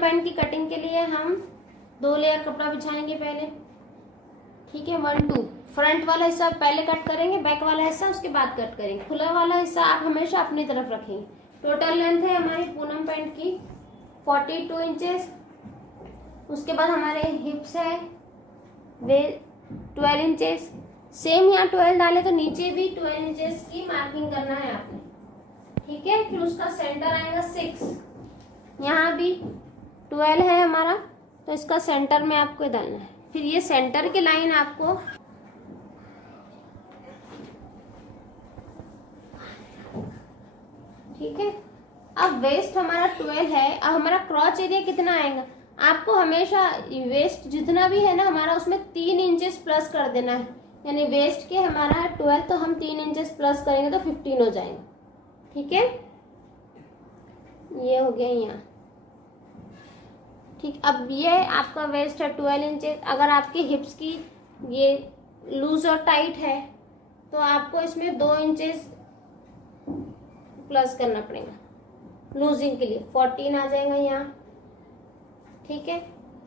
Pant की cutting के लिए हम 2 लेयर कपड़ा बिछाएंगे पहले, ठीक है। 1 2 फ्रंट वाला हिस्सा पहले कट करेंगे, बैक वाला हिस्सा उसके बाद कट करेंगे। खुला वाला हिस्सा आप हमेशा अपनी तरफ रखेंगे। टोटल लेंथ है हमारी पूनम पैंट की 42 इंचेस। उसके बाद हमारे हिप्स है वे 12 इंचेस। सेम यहाँ 12 डाले तो नीचे भी 12 इंचेस की मार्किंग करना है आपने, ठीक है। फिर उसका सेंटर आएगा 6, यहाँ भी 12 है हमारा, तो इसका सेंटर में आपको डालना है। फिर ये सेंटर की लाइन आपको ठीक है। अब वेस्ट हमारा 12 है। अब हमारा क्रॉच एरिया कितना आएगा, आपको हमेशा वेस्ट जितना भी है ना हमारा उसमें 3 इंचेस प्लस कर देना है। यानी वेस्ट के हमारा है 12 तो हम 3 इंचेस प्लस करेंगे तो 15 हो जाएंगे, ठीक है। ये हो गया यहाँ, ठीक। अब ये आपका वेस्ट है 12 इंचेस। अगर आपकी हिप्स की ये लूज और टाइट है तो आपको इसमें 2 इंचेस प्लस करना पड़ेगा लूजिंग के लिए। 14 आ जाएगा यहाँ, ठीक है।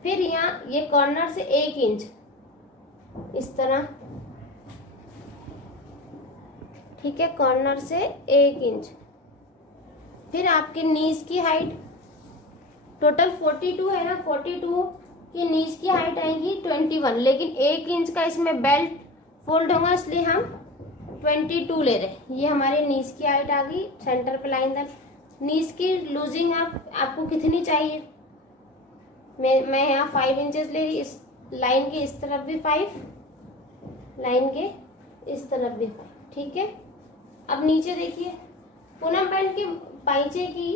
फिर यहाँ ये कॉर्नर से 1 इंच इस तरह, ठीक है, कॉर्नर से 1 इंच। फिर आपके नीज की हाइट टोटल 42 है ना, 42 की नीज की हाइट आएगी 21, लेकिन 1 इंच का इसमें बेल्ट फोल्ड होगा इसलिए हम 22 ले रहे हैं। ये हमारी नीज की हाइट आ गई। सेंटर पे लाइन दर नीज की लूजिंग आपको कितनी चाहिए, मैं यहाँ 5 इंचेस ले रही। इस लाइन के इस तरफ भी 5, लाइन के इस तरफ भी 5, ठीक है। अब नीचे देखिए पूनम पैंट की पाइचे की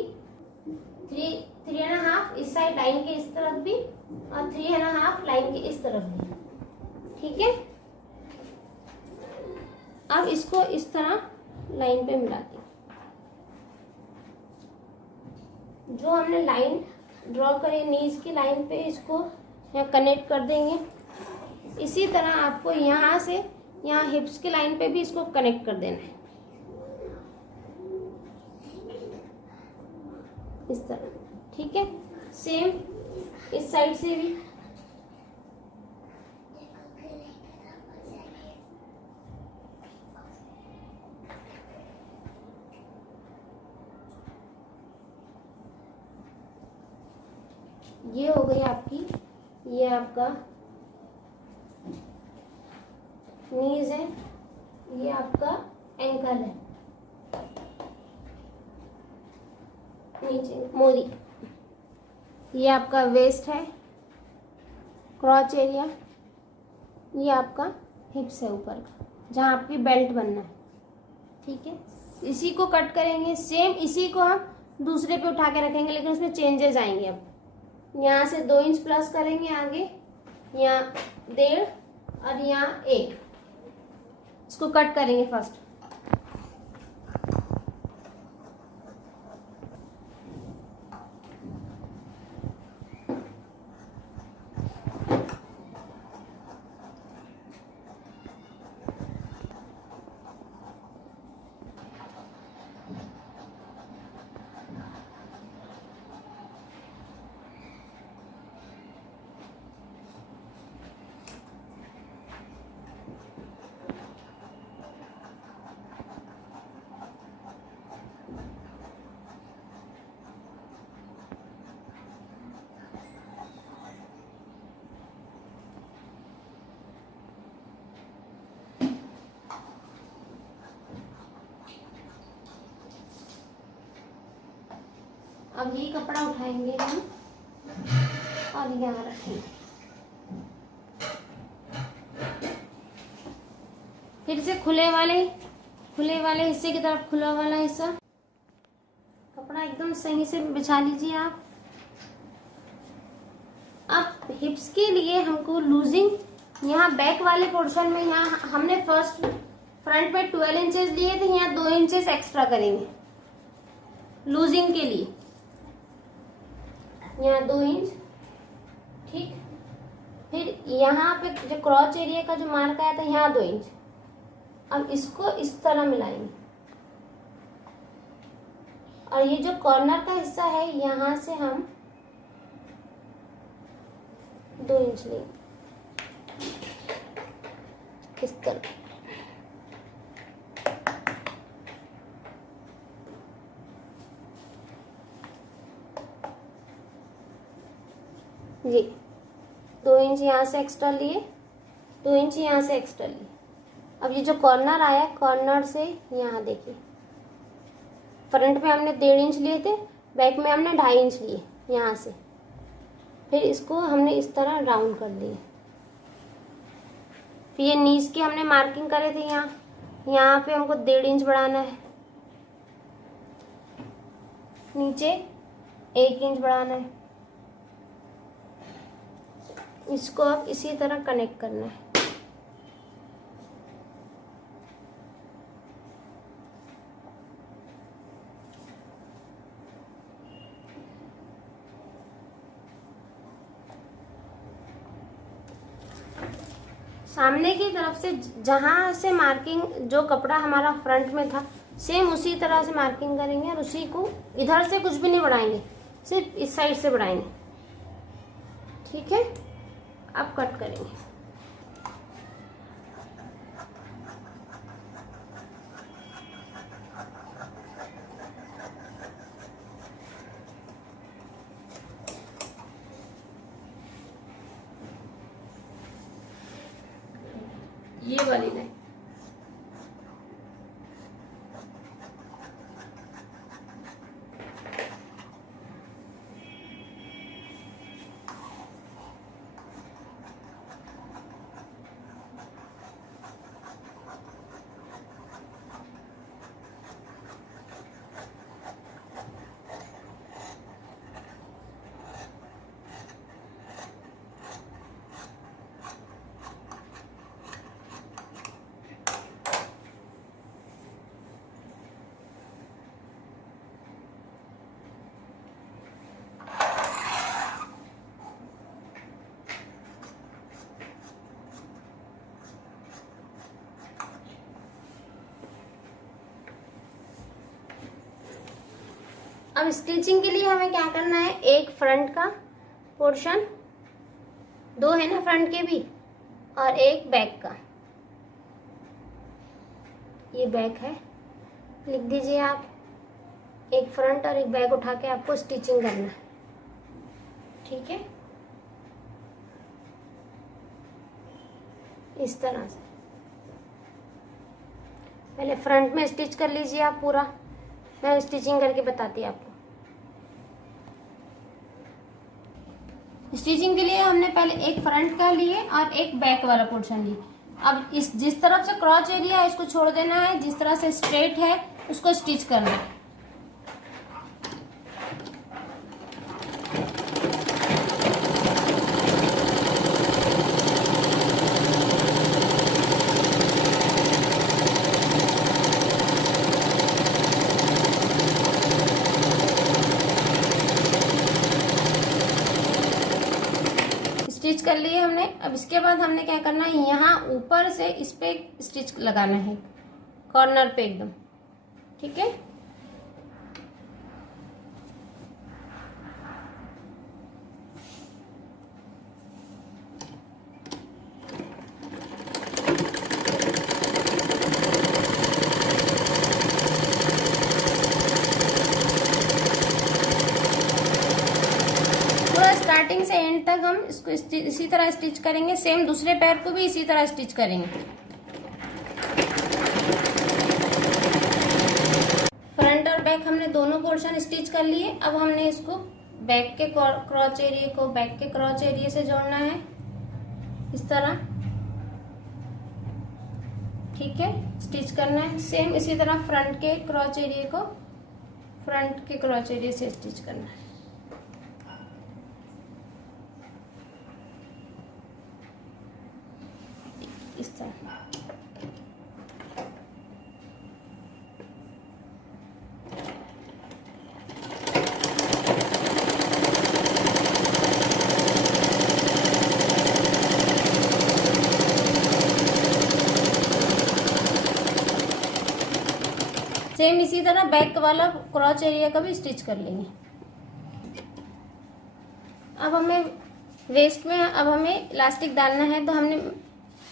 3.5 इस साइड लाइन के इस तरफ भी और 3.5 लाइन के इस तरफ भी, ठीक है। अब इसको इस तरह लाइन पे मिला दें। जो हमने लाइन ड्रॉ करी नीज की लाइन पे इसको यहाँ कनेक्ट कर देंगे। इसी तरह आपको यहाँ से यहाँ हिप्स की लाइन पे भी इसको कनेक्ट कर देना है इस तरह, ठीक है। सेम इस साइड से भी ये हो गई आपकी, ये आपका नीज है, ये आपका एंकल है, नीचे मोरी, ये आपका वेस्ट है, क्रॉच एरिया, ये आपका हिप्स है ऊपर का जहाँ आपकी बेल्ट बनना है, ठीक है। इसी को कट करेंगे। सेम इसी को हम दूसरे पे उठा के रखेंगे, लेकिन उसमें चेंजेस आएंगे। अब यहाँ से 2 इंच प्लस करेंगे आगे, यहाँ 1.5 और यहाँ 1, इसको कट करेंगे फर्स्ट। अब ये कपड़ा उठाएंगे हम और यहाँ रखेंगे। फिर से खुले वाले हिस्से की तरफ खुला वाला हिस्सा कपड़ा एकदम सही से बिछा लीजिए आप। अब हिप्स के लिए हमको लूजिंग यहाँ बैक वाले पोर्शन में, यहाँ हमने फर्स्ट फ्रंट पे 12 इंचेस लिए थे, यहाँ 2 इंचेस एक्स्ट्रा करेंगे लूजिंग के लिए, यहाँ 2 इंच, ठीक। फिर यहाँ पे जो क्रॉच एरिया का जो मार्क आया था यहाँ 2 इंच। अब इसको इस तरह मिलाएंगे और ये जो कॉर्नर का हिस्सा है यहाँ से हम 2 इंच लिए इस तरह। जी 2 इंच यहाँ से एक्स्ट्रा लिए, 2 इंच यहाँ से एक्स्ट्रा लिए। अब ये जो कॉर्नर आया, कॉर्नर से यहाँ देखिए, फ्रंट में हमने 1.5 इंच लिए थे, बैक में हमने 2.5 इंच लिए यहाँ से। फिर इसको हमने इस तरह राउंड कर दिए। फिर ये नीज की हमने मार्किंग करे थे, यहाँ पे हमको 1.5 इंच बढ़ाना है, नीचे 1 इंच बढ़ाना है। इसको अब इसी तरह कनेक्ट करना है। सामने की तरफ से जहाँ से मार्किंग, जो कपड़ा हमारा फ्रंट में था, सेम उसी तरह से मार्किंग करेंगे और उसी को इधर से कुछ भी नहीं बढ़ाएंगे, सिर्फ इस साइड से बढ़ाएंगे। ठीक है, अब कट करेंगे। ये वाली नहीं, अब स्टिचिंग के लिए हमें क्या करना है, एक फ्रंट का पोर्शन, 2 है ना फ्रंट के भी, और एक बैक का। ये बैक है, लिख दीजिए आप, एक फ्रंट और एक बैक उठा के आपको स्टिचिंग करना है। ठीक है, इस तरह से पहले फ्रंट में स्टिच कर लीजिए आप पूरा, मैं स्टिचिंग करके बताती हूँ आपको। स्टिचिंग के लिए हमने पहले एक फ्रंट का लिए और एक बैक वाला पोर्शन लिए। अब इस जिस तरफ से क्रॉच एरिया है इसको छोड़ देना है, जिस तरह से स्ट्रेट है उसको स्टिच करना है। स्टिच कर लिए हमने। अब इसके बाद हमने क्या करना है, यहाँ ऊपर से इस पे स्टिच लगाना है, कॉर्नर पे एकदम। ठीक है, स्टार्टिंग से एंड तक हम इसको इसी तरह स्टिच करेंगे। सेम दूसरे पैर को भी इसी तरह स्टिच करेंगे। फ्रंट और बैक हमने दोनों पोर्शन स्टिच कर लिए। अब हमने इसको बैक के क्रॉच एरिया को बैक के क्रॉच एरिया से जोड़ना है, इस तरह। ठीक है, स्टिच करना है। सेम इसी तरह फ्रंट के क्रॉच एरिया को फ्रंट के क्रॉच एरिया से स्टिच करना है। इस तरह सेम इसी तरह बैक वाला क्रॉच एरिया का भी स्टिच कर लेंगे। अब हमें वेस्ट में अब हमें इलास्टिक डालना है, तो हमने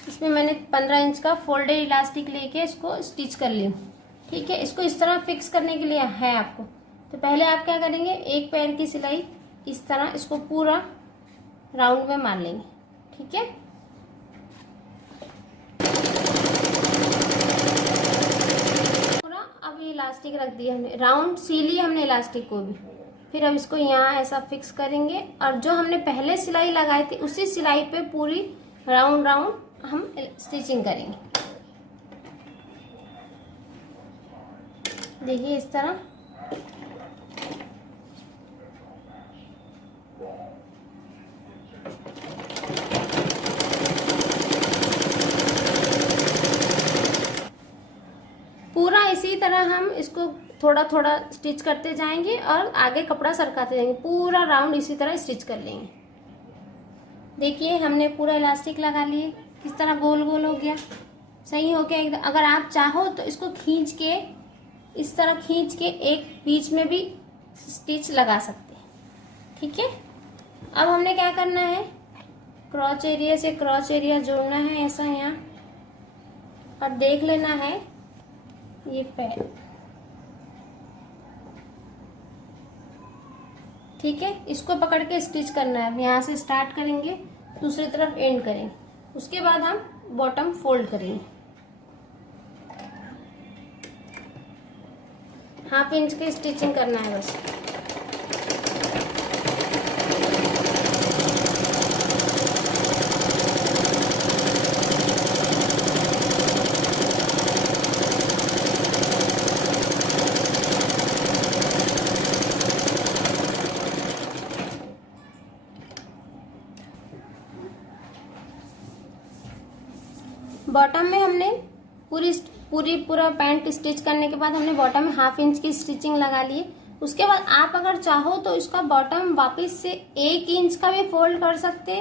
इसमें मैंने 15 इंच का फोल्डेड इलास्टिक लेके इसको स्टिच कर ली हूँ। ठीक है, इसको इस तरह फिक्स करने के लिए है आपको, तो पहले आप क्या करेंगे, एक पैर की सिलाई इस तरह इसको पूरा राउंड में मार लेंगे। ठीक है, पूरा अब ये इलास्टिक रख दिया हमने, राउंड सी ली हमने इलास्टिक को भी। फिर अब इसको यहाँ ऐसा फिक्स करेंगे और जो हमने पहले सिलाई लगाई थी उसी सिलाई पे पूरी राउंड राउंड हम स्टिचिंग करेंगे। देखिए इस तरह। पूरा इसी तरह हम इसको थोड़ा थोड़ा स्टिच करते जाएंगे और आगे कपड़ा सरकाते जाएंगे, पूरा राउंड इसी तरह स्टिच कर लेंगे। देखिए हमने पूरा इलास्टिक लगा लिए, किस तरह गोल गोल हो गया, सही हो गया एकदम। अगर आप चाहो तो इसको खींच के इस तरह खींच के एक बीच में भी स्टिच लगा सकते हैं। ठीक है, अब हमने क्या करना है, क्रॉच एरिया से क्रॉच एरिया जोड़ना है ऐसा यहाँ, और देख लेना है ये पैर। ठीक है, इसको पकड़ के स्टिच करना है। यहाँ से स्टार्ट करेंगे, दूसरी तरफ एंड करेंगे, उसके बाद हम बॉटम फोल्ड करेंगे। 1/2 इंच की स्टिचिंग करना है बस। बॉटम में हमने पूरा पैंट स्टिच करने के बाद हमने बॉटम में 1/2 इंच की स्टिचिंग लगा ली। उसके बाद आप अगर चाहो तो इसका बॉटम वापस से 1 इंच का भी फोल्ड कर सकते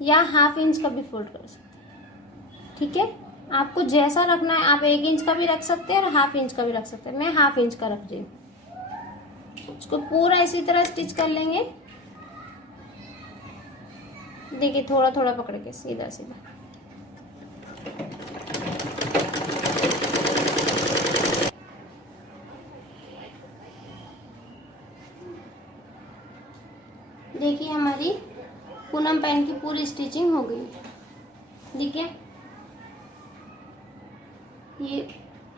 या 1/2 इंच का भी फोल्ड कर सकते। ठीक है, आपको जैसा रखना है, आप 1 इंच का भी रख सकते हैं और 1/2 इंच का भी रख सकते हैं। मैं 1/2 इंच का रख रही हूँ। इसको पूरा इसी तरह स्टिच कर लेंगे। देखिए थोड़ा थोड़ा पकड़ के सीधा सीधा। देखिए हमारी पूनम पैंट की पूरी स्टिचिंग हो गई है। देखिए ये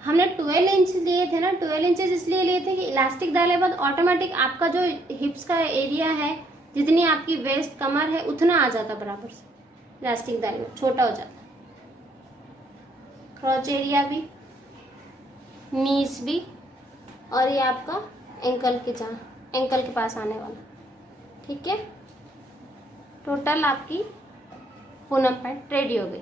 हमने 12 इंच लिए थे ना, 12 इंचेस इसलिए लिए थे कि इलास्टिक डाले बाद ऑटोमेटिक आपका जो हिप्स का एरिया है, जितनी आपकी वेस्ट कमर है उतना आ जाता बराबर से, इलास्टिक डाले छोटा हो जाता। क्रॉच एरिया भी, नीज भी, और ये आपका एंकल के पास आने वाला। ठीक है, टोटल आपकी पूनम पैंट रेडी हो गई।